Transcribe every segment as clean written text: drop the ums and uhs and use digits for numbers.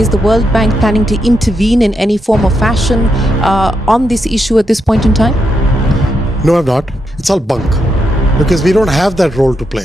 Is the World Bank planning to intervene in any form or fashion on this issue at this point in time? No, I'm not. It's all bunk because we don't have that role to play.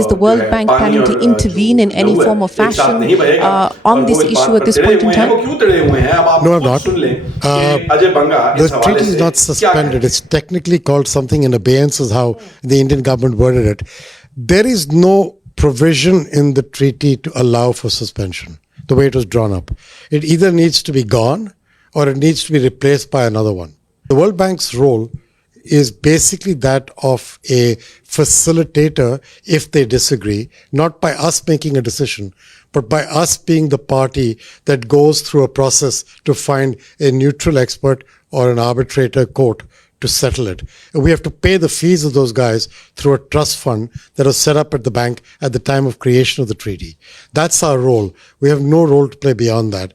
Is the World Bank planning to intervene in any form or fashion on this issue at this point in time? No, I'm not. The treaty is not suspended. It's technically called something in abeyance, is how the Indian government worded it. There is no provision in the treaty to allow for suspension, the way it was drawn up. It either needs to be gone or it needs to be replaced by another one. The World Bank's role is basically that of a facilitator if they disagree, not by us making a decision, but by us being the party that goes through a process to find a neutral expert or an arbitrator court to settle it. And we have to pay the fees of those guys through a trust fund that was set up at the bank at the time of creation of the treaty. That's our role. We have no role to play beyond that.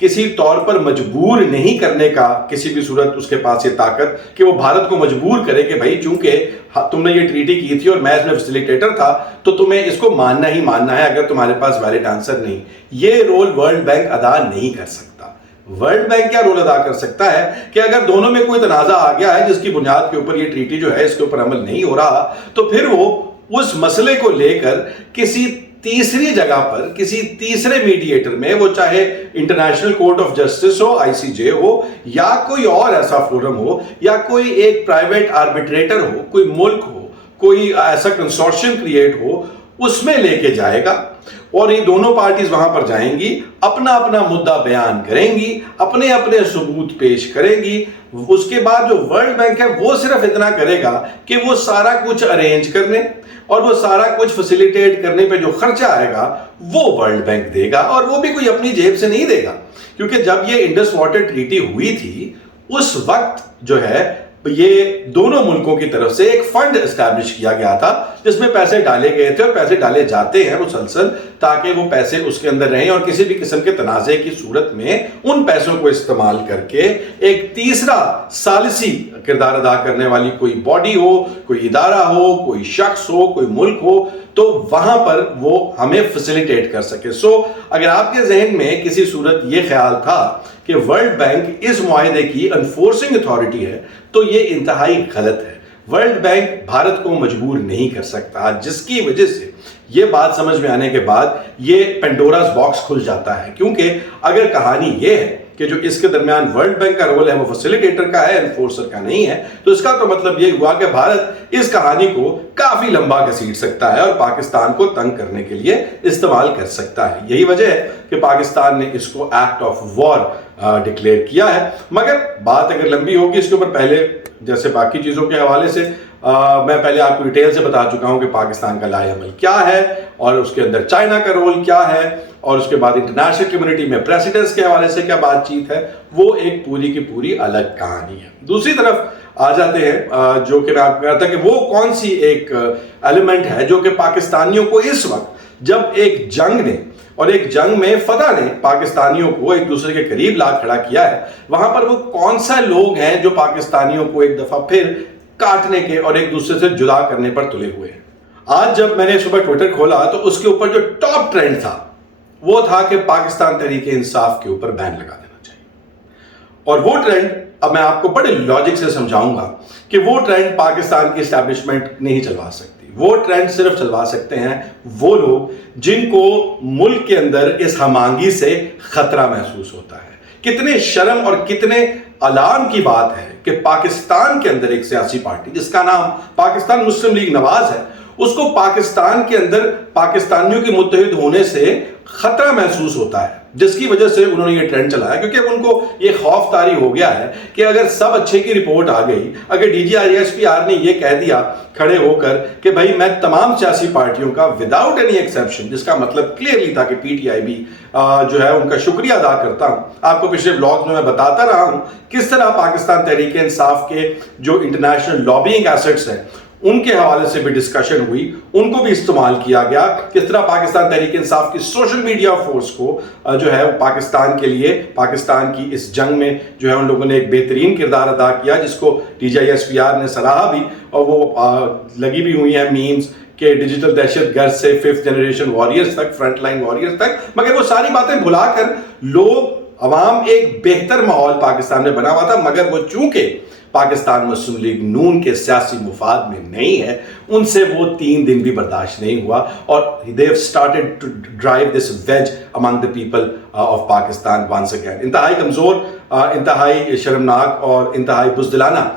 کسی طور پر مجبور نہیں کرنے کا کسی بھی صورت اس کے پاس یہ طاقت کہ وہ بھارت کو مجبور کرے کہ بھائی چونکہ تم نے یہ ٹریٹی کی تھی اور میں اس میں فیسیلیٹیٹر تھا تو تمہیں اس کو ماننا ہی ماننا ہے اگر تمہارے پاس ویلڈ آنسر نہیں. یہ رول ورلڈ بینک ادا نہیں کر سکتا. ورلڈ بینک کیا رول ادا کر سکتا ہے کہ اگر دونوں میں کوئی تنازع آ گیا ہے جس کی بنیاد کے اوپر یہ ٹریٹی جو ہے اس کے اوپر عمل نہیں ہو رہا تو پھر وہ اس مسئلے کو لے کر کسی تیسری جگہ پر کسی تیسرے میڈیٹر میں, وہ چاہے international court of justice who, ICJ ہو, یا کوئی اور ایسا فورم ہو, یا کوئی ایک پرائیویٹ آربیٹریٹر ہو, کوئی ملک ہو, کوئی ایسا کنسورشیم کریٹ ہو, اس میں لے کے جائے گا اور یہ دونوں پارٹیز وہاں پر جائیں گی, اپنا اپنا مدعا بیان کریں گی, اپنے اپنے ثبوت پیش کریں گی. اس کے بعد جو ورلڈ بینک ہے وہ صرف اتنا کرے گا کہ وہ سارا کچھ ارینج کرنے اور وہ سارا کچھ فیسیلیٹیٹ کرنے پہ جو خرچہ آئے گا وہ ورلڈ بینک دے گا, اور وہ بھی کوئی اپنی جیب سے نہیں دے گا. کیونکہ جب یہ انڈس واٹر ٹریٹی ہوئی تھی اس وقت جو ہے یہ دونوں ملکوں کی طرف سے ایک فنڈ اسٹیبلش کیا گیا تھا جس میں پیسے ڈالے گئے تھے اور پیسے ڈالے جاتے ہیں مسلسل تاکہ وہ پیسے اس کے اندر رہیں اور کسی بھی قسم کے تنازع کی صورت میں ان پیسوں کو استعمال کر کے ایک تیسرا ثالثی کردار ادا کرنے والی کوئی باڈی ہو, کوئی ادارہ ہو, کوئی شخص ہو, کوئی ملک ہو تو وہاں پر وہ ہمیں فیسیلیٹیٹ کر سکے. سو اگر آپ کے ذہن میں کسی صورت یہ خیال تھا کہ ورلڈ بینک اس معاہدے کی انفورسنگ اتھارٹی ہے تو یہ انتہائی غلط ہے. ورلڈ بینک بھارت کو مجبور نہیں کر سکتا, جس کی وجہ سے یہ بات سمجھ میں آنے کے بعد یہ پینڈوراز باکس کھل جاتا ہے. کیونکہ اگر کہانی یہ ہے کہ جو اس کے درمیان ورلڈ بینک کا رول ہے وہ فیسیلیٹیٹر کا ہے, انفورسر کا نہیں ہے, تو اس کا تو مطلب یہ ہوا کہ بھارت اس کہانی کو کافی لمبا گھسیٹ سکتا ہے اور پاکستان کو تنگ کرنے کے لیے استعمال کر سکتا ہے. یہی وجہ ہے کہ پاکستان نے اس کو ایکٹ آف وار ڈکلیئر کیا ہے. مگر بات اگر لمبی ہوگی اس کے اوپر, پہلے جیسے باقی چیزوں کے حوالے سے میں پہلے آپ کو ڈیٹیل سے بتا چکا ہوں کہ پاکستان کا لائحہ عمل کیا ہے اور اس کے اندر چائنا کا رول کیا ہے اور اس کے بعد انٹرنیشنل کمیونٹی میں پریسیڈنٹس کے حوالے سے کیا بات چیت ہے, وہ ایک پوری کی پوری الگ کہانی ہے. دوسری طرف آ جاتے ہیں جو کہ میں آپ کو کہا تھا کہ وہ کون سی ایک ایلیمنٹ ہے جو کہ پاکستانیوں کو اس وقت جب ایک جنگ نے اور ایک جنگ میں فتح نے پاکستانیوں کو ایک دوسرے کے قریب لا کھڑا کیا ہے, وہاں پر وہ کون سا لوگ ہیں جو پاکستانیوں کو ایک دفعہ پھر کاٹنے کے اور ایک دوسرے سے جدا کرنے پر تلے ہوئے ہیں. آج جب میں نے صبح ٹویٹر کھولا تو اس کے اوپر جو ٹاپ ٹرینڈ تھا وہ تھا کہ پاکستان تحریک انصاف کے اوپر بین لگا دینا چاہیے. اور وہ ٹرینڈ اب میں آپ کو بڑے لاجک سے سمجھاؤں گا کہ وہ ٹرینڈ پاکستان کی اسٹیبلشمنٹ نہیں چلوا سکتی. وہ ٹرینڈ صرف چلوا سکتے ہیں وہ لوگ جن کو ملک کے اندر اس ہمانگی سے خطرہ محسوس ہوتا ہے. کتنے شرم اور کتنے الارم کی بات ہے کہ پاکستان کے اندر ایک سیاسی پارٹی جس کا نام پاکستان مسلم لیگ نواز ہے, اس کو پاکستان کے اندر پاکستانیوں کے متحد ہونے سے خطرہ محسوس ہوتا ہے, جس کی وجہ سے انہوں نے یہ ٹرینڈ چلایا. کیونکہ ان کو یہ خوف طاری ہو گیا ہے کہ اگر سب اچھے کی رپورٹ آ گئی, اگر DGISPR نے یہ کہہ دیا کھڑے ہو کر کہ بھائی میں تمام سیاسی پارٹیوں کا وداؤٹ اینی ایکسیپشن, جس کا مطلب کلیئرلی تھا کہ PTI بھی جو ہے ان کا شکریہ ادا کرتا ہوں. آپ کو پچھلے بلاگز میں بتاتا رہا ہوں کس طرح پاکستان تحریک انصاف کے جو انٹرنیشنل لابینگ ایسٹس ہیں ان کے حوالے سے بھی ڈسکشن ہوئی, ان کو بھی استعمال کیا گیا. کس طرح پاکستان تحریک انصاف کی سوشل میڈیا فورس کو جو ہے پاکستان کے لیے پاکستان کی اس جنگ میں جو ہے ان لوگوں نے ایک بہترین کردار ادا کیا, جس کو DGISPR نے سراہا بھی اور وہ لگی بھی ہوئی ہیں میمز کہ ڈیجیٹل دہشت گرد سے 5th جنریشن واریئرز تک, فرنٹ لائن واریئرز تک. مگر وہ ساری باتیں بھلا کر لوگ عوام ایک بہتر ماحول پاکستان میں بنا ہوا تھا. مگر وہ چونکہ پاکستان مسلم لیگ نون کے سیاسی مفاد میں نہیں ہے, ان سے وہ 3 دن بھی برداشت نہیں ہوا اور they have started to drive this wedge among the people of Pakistan once again. انتہائی کمزور, انتہائی شرمناک اور انتہائی بزدلانہ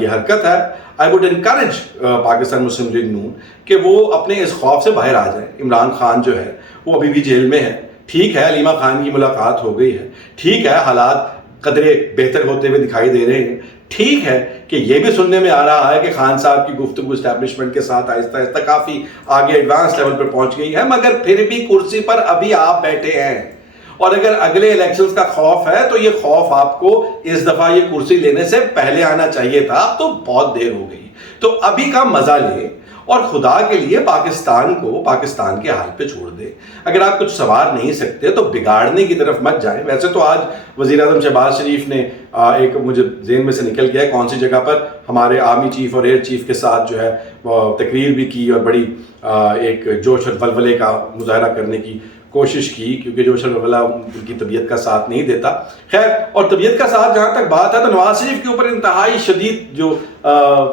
یہ حرکت ہے. I would encourage Pakistan Muslim League Noon کہ وہ اپنے اس خوف سے باہر آ جائیں. عمران خان جو ہے وہ ابھی بھی جیل میں ہے. ٹھیک ہے علیمہ خان کی ملاقات ہو گئی ہے, ٹھیک ہے حالات قدرے بہتر ہوتے ہوئے دکھائی دے رہے ہیں, ٹھیک ہے کہ یہ بھی سننے میں آ رہا ہے کہ خان صاحب کی گفتگو اسٹیبلشمنٹ کے ساتھ آہستہ آہستہ کافی آگے ایڈوانس لیول پر پہنچ گئی ہے. مگر پھر بھی کرسی پر ابھی آپ بیٹھے ہیں اور اگر اگلے الیکشنز کا خوف ہے تو یہ خوف آپ کو اس دفعہ یہ کرسی لینے سے پہلے آنا چاہیے تھا. اب تو بہت دیر ہو گئی, تو ابھی کا مزہ لیں اور خدا کے لیے پاکستان کو پاکستان کے حال پہ چھوڑ دیں. اگر آپ کچھ سنوار نہیں سکتے تو بگاڑنے کی طرف مت جائیں. ویسے تو آج وزیر اعظم شہباز شریف نے ایک مجھے ذہن میں سے نکل گیا ہے کون سی جگہ پر ہمارے آرمی چیف اور ایئر چیف کے ساتھ جو ہے تقریر بھی کی اور بڑی ایک جوش اور ولولے کا مظاہرہ کرنے کی کوشش کی, کیونکہ جوش اور ولولہ ان کی طبیعت کا ساتھ نہیں دیتا. خیر, اور طبیعت کا ساتھ جہاں تک بات ہے تو نواز شریف کے اوپر انتہائی شدید جو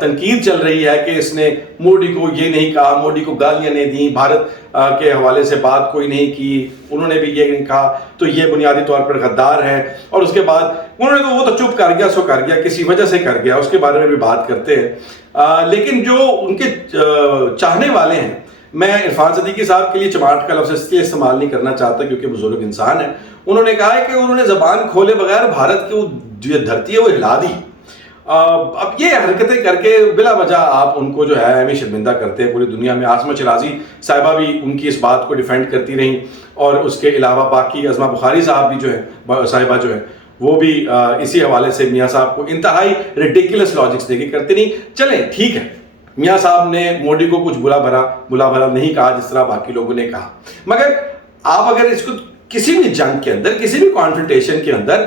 تنقید چل رہی ہے کہ اس نے مودی کو یہ نہیں کہا, مودی کو گالیاں نہیں دیں, بھارت کے حوالے سے بات کوئی نہیں کی, انہوں نے بھی یہ نہیں کہا تو یہ بنیادی طور پر غدار ہے. اور اس کے بعد انہوں نے تو وہ تو چپ کر گیا سو کر گیا, کسی وجہ سے کر گیا, اس کے بارے میں بھی بات کرتے ہیں. لیکن جو ان کے چاہنے والے ہیں, میں عرفان صدیقی صاحب کے لیے چماٹ کا لفظ اس لیے استعمال نہیں کرنا چاہتا کیونکہ بزرگ انسان ہیں, انہوں نے کہا ہے کہ انہوں نے زبان کھولے بغیر بھارت کی جو دھرتی ہے وہ ہلا دی. اب یہ حرکتیں کر کے بلا وجہ آپ ان کو جو ہے ہمیں شرمندہ کرتے ہیں پوری دنیا میں. عاصمہ شیرازی صاحبہ بھی ان کی اس بات کو ڈیفینڈ کرتی رہیں, اور اس کے علاوہ باقی عظمہ بخاری صاحب بھی جو ہے صاحبہ جو ہے وہ بھی اسی حوالے سے میاں صاحب کو انتہائی ریڈیکولس لاجکس دے کے کرتے نہیں. چلیں ٹھیک ہے, میاں صاحب نے مودی کو کچھ بلا بھلا نہیں کہا جس طرح باقی لوگوں نے کہا, مگر آپ اگر اس کو کسی بھی جنگ کے اندر, کسی بھی کانفرنٹیشن کے اندر,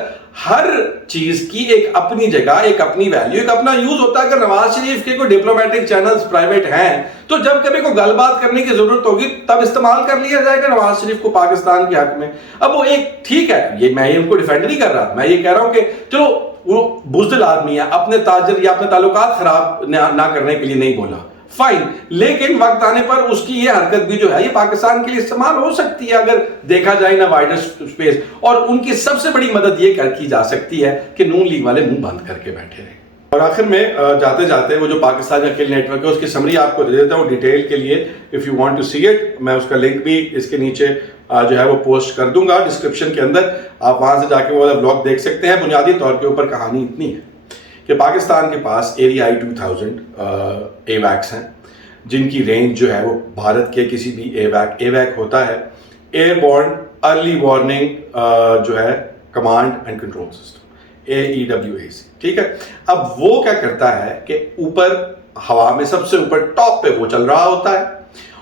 ہر چیز کی ایک اپنی جگہ, ایک اپنی ویلیو, ایک اپنا یوز ہوتا ہے. اگر نواز شریف کے کوئی ڈپلومیٹک چینلز پرائیویٹ ہیں تو جب کبھی کوئی گل بات کرنے کی ضرورت ہوگی تب استعمال کر لیا جائے گا نواز شریف کو پاکستان کے حق میں. اب وہ ایک ٹھیک ہے, یہ میں ان کو ڈیفینڈ نہیں کر رہا, میں یہ کہہ رہا ہوں کہ چلو وہ بزدل آدمی ہے, اپنے تاجر یا اپنے تعلقات خراب نہ کرنے کے لیے نہیں بولا, فائن, لیکن وقت آنے پر اس کی یہ حرکت بھی جو ہے یہ پاکستان کے لیے استعمال ہو سکتی ہے اگر دیکھا جائے نا وائڈر سپیس. اور ان کی سب سے بڑی مدد یہ کی جا سکتی ہے کہ نون لیگ والے منہ بند کر کے بیٹھے رہیں. اور آخر میں جاتے جاتے وہ جو پاکستان اکیل نیٹ ورک ہے اس کی سمری آپ کو دے دیتا ہوں ڈیٹیل کے لیے. If you want to see it, میں اس کا لنک بھی اس کے نیچے جو ہے وہ پوسٹ کر دوں گا ڈسکرپشن کے اندر, آپ وہاں سے جا کے وہ والا بلاگ دیکھ سکتے ہیں. بنیادی طور کے اوپر کہانی اتنی ہے کہ پاکستان کے پاس ایریا AY-2000 ایویکس ہیں جن کی رینج جو ہے وہ بھارت کے کسی بھی ایویک ہوتا ہے ایئر بورن ارلی وارننگ جو ہے command and control system, AEWAC, ٹھیک ہے. اب وہ کیا کرتا ہے کہ اوپر ہوا میں سب سے اوپر ٹاپ پہ وہ چل رہا ہوتا ہے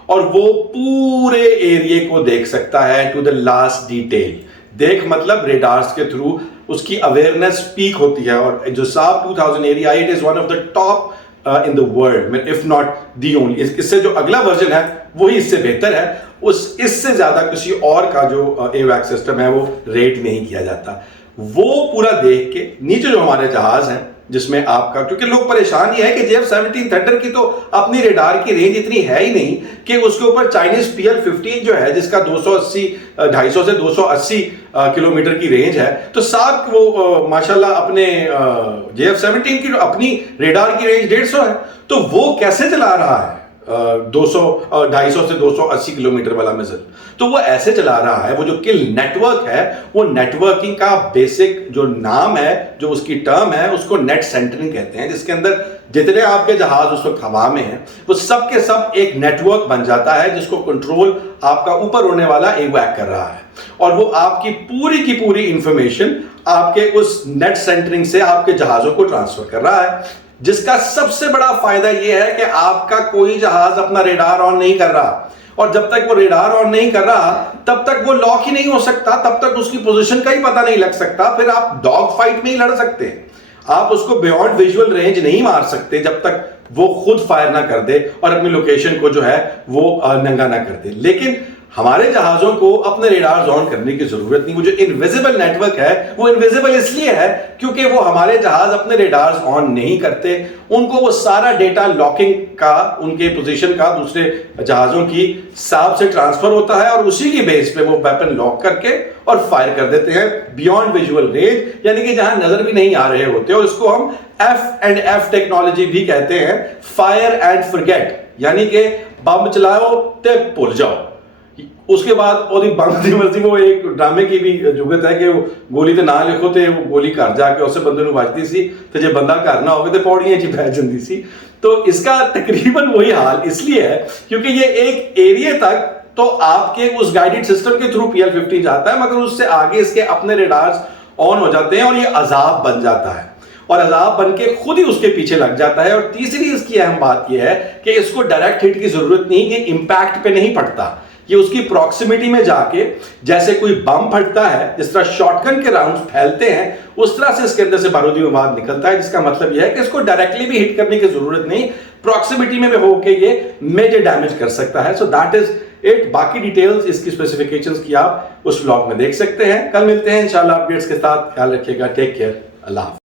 اور وہ پورے ایریے کو دیکھ سکتا ہے ٹو دا لاسٹ ڈیٹیل. دیکھ مطلب ریڈارز کے تھرو اس کی اویئرنیس پیک ہوتی ہے. اور جو SAP 2000 area, it is one of the top in the world, if not the only. اس سے جو اگلا ورژن ہے وہی اس سے بہتر ہے. اس سے زیادہ کسی اور کا جو ایویک سسٹم ہے وہ ریٹ نہیں کیا جاتا. وہ پورا دیکھ کے نیچے جو ہمارے جہاز ہیں جس میں آپ کا, کیونکہ لوگ پریشان یہ ہے کہ JF-17 تھنڈر کی تو اپنی ریڈار کی رینج اتنی ہے ہی نہیں کہ اس کے اوپر چائنیز PL-15 جو ہے جس کا 280 سے 280 کلومیٹر کی رینج ہے, تو ساتھ وہ ماشاءاللہ اپنے JF-17 کی اپنی ریڈار کی رینج 150 ہے, تو وہ کیسے چلا رہا ہے 250 سے 280 کلومیٹر والا میزل. تو وہ ایسے چلا رہا ہے. وہ جو کل نیٹ ورک ہے وہ نیٹ ورکنگ کا بیسک جو نام ہے, جو اس کی ٹرم ہے, اس کو نیٹ سینٹرنگ کہتے ہیں, جس کے اندر جتنے آپ کے جہاز اس وقت ہوا میں ہیں وہ سب کے سب ایک نیٹ ورک بن جاتا ہے جس کو کنٹرول آپ کا اوپر ہونے والا ایویک کر رہا ہے. اور وہ آپ کی پوری انفارمیشن آپ کے اس نیٹ سینٹرنگ سے آپ کے جہازوں کو ٹرانسفر کر رہا ہے, جس کا سب سے بڑا فائدہ یہ ہے کہ آپ کا کوئی جہاز اپنا ریڈار آن نہیں کر رہا, اور جب تک وہ ریڈار آن نہیں کر رہا تب تک وہ لاک ہی نہیں ہو سکتا, تب تک اس کی پوزیشن کا ہی پتہ نہیں لگ سکتا. پھر آپ ڈاگ فائٹ میں ہی لڑ سکتے ہیں, آپ اس کو بیونڈ ویژول رینج نہیں مار سکتے جب تک وہ خود فائر نہ کر دے اور اپنی لوکیشن کو جو ہے وہ ننگا نہ کر دے. لیکن ہمارے جہازوں کو اپنے ریڈارز آن کرنے کی ضرورت نہیں. وہ جو انویزیبل نیٹ ورک ہے وہ انویزیبل اس لیے ہے کیونکہ وہ ہمارے جہاز اپنے ریڈارز آن نہیں کرتے. ان کو وہ سارا ڈیٹا لاکنگ کا, ان کے پوزیشن کا دوسرے جہازوں کی SAP سے ٹرانسفر ہوتا ہے, اور اسی کی بیس پہ وہ ویپن لاک کر کے اور فائر کر دیتے ہیں بیونڈ ویژول رینج, یعنی کہ جہاں نظر بھی نہیں آ رہے ہوتے. اور اس کو ہم F&F ٹیکنالوجی بھی کہتے ہیں, فائر اینڈ فرگیٹ, یعنی کہ بم چلاؤ تے بھول جاؤ. اس کے بعد ਉਹਦੀ ਬੰਦ ਦੀ ਮਰਜ਼ੀ, وہ ایک ڈرامے کی بھی جگت ہے کہ گولی تے نہ لکھو تے وہ گولی گھر جا کے اسے بندے نو ਵੱਜਦੀ ਸੀ, تے جے بندہ گھر نہ ہوگا تے پੌੜੀਆਂ 'ਚ ہی بیٹھ جاندی سی. تو اس کا تقریباً وہی حال اس لیے ہے کیونکہ یہ ایک ایریے تک تو آپ کے اس گائیڈڈ سسٹم کے تھرو PL-15 جاتا ہے, مگر اس سے آگے اس کے اپنے ریڈارز آن ہو جاتے ہیں اور یہ عذاب بن جاتا ہے. اور عذاب بن کے خود ہی اس کے پیچھے لگ جاتا ہے. اور تیسری اس کی اہم بات یہ ہے کہ اس کو ڈائریکٹ ہٹ کی ضرورت نہیں, یہ امپیکٹ پہ نہیں پڑتا, یہ اس کی پروکسیمیٹی میں جا کے جیسے کوئی بم پھٹتا ہے, جس طرح شارٹ گن کے راؤنڈز پھیلتے ہیں, اس طرح سے اس کے اندر سے بارودی مواد نکلتا ہے, جس کا مطلب یہ ہے کہ اس کو ڈائریکٹلی بھی ہٹ کرنے کی ضرورت نہیں, پروکسیمیٹی میں بھی ہو کے یہ میجر ڈیمیج کر سکتا ہے. So that is it. باقی ڈیٹیلز اس کی اسپیسیفکیشنز کی آپ اس ولاگ میں دیکھ سکتے ہیں. کل ملتے ہیں انشاءاللہ اپڈیٹس کے ساتھ. خیال رکھیے گا. Take care. اللہ حافظ.